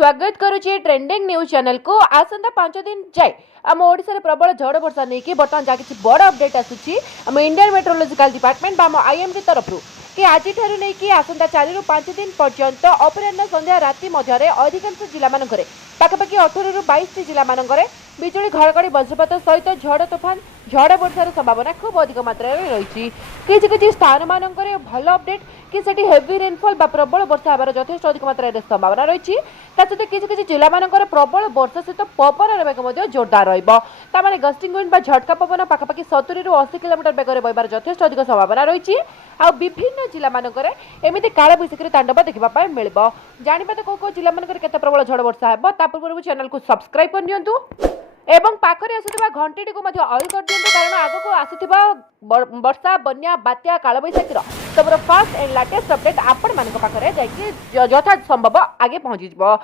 स्वागत करुचे trending news channel को आसंता 5 दिन जाए आम ओडिशा रे प्रबल झड़ वर्षा नहीं कि बर्तमान जहाँ किसी बड़ अपडेट आसूची आम इंडियन मेट्रोलॉजिकल डिपार्टमेंट आम आईएमडी तरफ कि आज नहीं कि आसंता 4 ରୁ 5 दिन पर्यंत अपराह्न संध्या राति मध्य अधिकांश जिला मानकरे पाखापाखि 18 ରୁ 22 जिला मानकरे बिजुली घड़घड़ी वज्रपात सहित झड़ तोफान झड़ वर्षार संभावना खूब अधिक मात्रा रही किसी स्थान मानक भल अपडेट कि सेठी हेवी रेनफॉल बा प्रबल वर्षा होबार यथेष्ट अधिक मात्रा संभावना रही सहित किसी जिला मानकर प्रबल वर्षा सहित पवन बेग जोरदार रही गस्टिंग विंड झटका पवन पाखापाखि 70 ରୁ 80 किलोमीटर बेगर बहबार यथेष्ट अधिक संभावना रही आ विभिन्न जिला मानकर एमती काल बैशाखी तांडव देखा मिल जाना तो कौ जिला मानकर केते प्रबल झड़ वर्षा है पूर्व चैनल को सब्सक्राइब कर नियंतु एवं पाखरे आसुथिबा घंटीटी को मध्य ऑल कर दियंतु कारण आगो को आसुथिबा वर्षा बन्या बात्या काल बैशाखीर सबरो फास्ट एंड लेटेस्ट अपडेट आपण मानक पाखरे जाई यथा संभव आगे पहुंची जिवो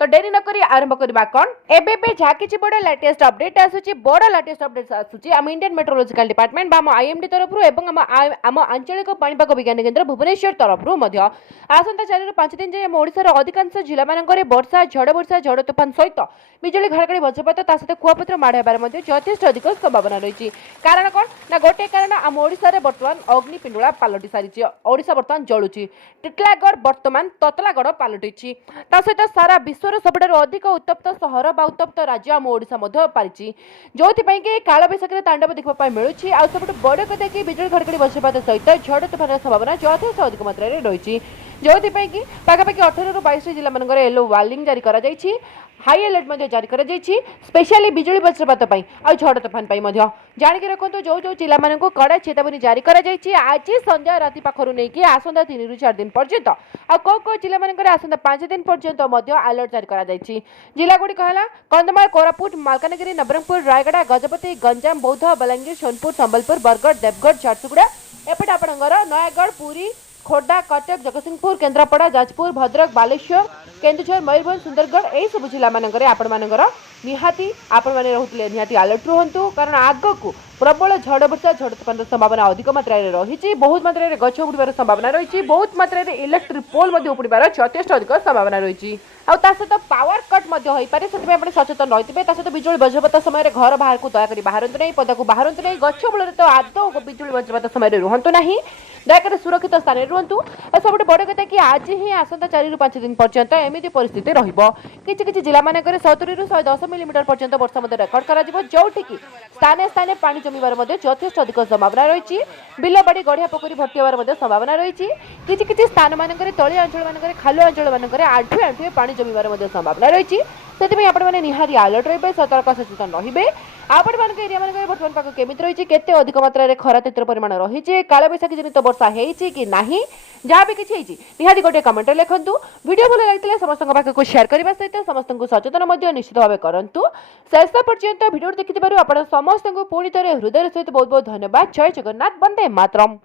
तो डेरी न करी आरंभ करबा कोन एबे जहा किछि बड़ लेटेस्ट अपडेट आसुची बड़ लेटेस्ट अपडेट आसुची हम इंडियन मेट्रोलॉजिकल डिपार्टमेंट बा हम आईएमडी तरफ रु एवं हम आंचलिक पाणीपाग विज्ञान केंद्र भुवनेश्वर तरफ रु मध्य आसंता 4 ରୁ 5 दिन जे ओडिसा रो अधिकांश जिला मानकरे वर्षा झड़ तूफान सहित बिजुली घड़घड़ी वज्रपात ता सहित कुआपत्र माड़ हेबार मध्य यथेष्ट अधिक संभावना रही कारण कोन ना गोटे कारण हम ओडिसा रे वर्तमान अग्नि पिंडुला पालटी सारिछि ओडिसा वर्तमान जळुछि टिटलागढ़ वर्तमान ततलागढ़ पालटिछि ता सहित सारा विश्वर सबठारु अधिक उत्तप्त सहर बा उत्तप्त राज्य आम ओडिशा मध्य पारिछि जोथिपई कि काल बैशाखी तांडव देखा मिलुछि आ सबठु बड़ कथा कि बिजुली घड़घड़ी वज्रपात सहित झड़ तूफान संभावना यथेष्ट अधिक मात्रा रही जोथिपई कि पाखापाखि 18 ରୁ 22 जिला मानकर येलो वार्निंग जारी करा जायछि हाई अलर्ट मध्य जारी करा जायछि स्पेशली बिजुली वज्रपात पई आ झड़ तूफान पई मध्य जानि के रखंतु जो जिला मानक कड़ा चेतावनी जारी करा जायछि आज संध्या राति पाखरु नै कि आसंता 3 ରୁ 4 दिन पर्यंत आ को जिला मानकर आसंता 5 दिन पर्यंत मध्य अलर्ट जारी करा जायछि जिला गुडी कहला कंधमाल कोरापुट मालकानगिरी नबरंगपुर रायगड़ा गजपति गंजाम बौद्ध बलांगीर सोनपुर संबलपुर बरगढ़ देवगढ़ झारसुगुड़ा एपटे आपणकर नयागढ़ पुरी खोर्धा कटक जगतसिंहपुर केन्द्रापड़ा जाजपुर भद्रक बालेश्वर केन्दुझर मयूरभंज सुंदरगढ़ यही सब जिला मानकर आपण मानकर निहाती आपण माने रहउतले निहाती अलर्ट रहंतु कारण आग को प्रबल झड़ वर्षा झड़ तूफान संभावना अधिक मात्रा रही बहुत मात्रा गछ उड़ीबार संभावना रही बहुत मात्रा इलेक्ट्रिक पोल उड़ीबार यथेष्ट अधिक संभावना रही सहित पावर कट होइपारे से सचेतन रही सहित बिजुली वज्रपात समय घर बाहर को दयाकोरी बाहरतु नहीं पदा को बाहरतु नहीं गछ मूल तो आदौ बिजुली वज्रपात समय रुहतु नहीं दयाकोरी सुरक्षित स्थान में रुहतु सब बड़ कथा कि आज ही आसंता 4 ରୁ 5 दिन पर्यंत एमती परिस्थिति रहिबो किछि जिला मानकर 70 ରୁ 110 मिलीमीटर पर्यंत वर्षा मध्य रेकर्ड करा जिवो जोठी कि स्थाने स्थाने पानी जमीबार मध्य यथेष्ट अधिक संभावना रही बिलबाड़ी गढ़िया पोखरी भर्ती होबार मध्य संभावना रही किछि स्थान मानकर तळिया अंचल मानकर खालुआ अंचल मानकर आंठुए पानी जमीबार मध्य संभावना रही से आपण मैंने निहाती अलर्ट रही सतर्क सचेतन रही आपण मान एरिया मान बर्तमान पाक केमिति रही केते अधिक मात्रा रे खरा तीव्र परिमाण रही काल बैशाखी जनित वर्षा हेछि कि नाही जहाँ भी किछि हेछि निहाती गोटे कमेंट लिखंतु वीडियो भल लागितले समस्त पाक को शेयर करबा सहित समस्त को सचेतन मध्य निश्चित भाव करंतु शेष पर्यंत वीडियो देखिथिबारु आपण समस्त को पूरी तरह हृदय सहित बहुत बहुत धन्यवाद जय जगन्नाथ वंदे मातरम।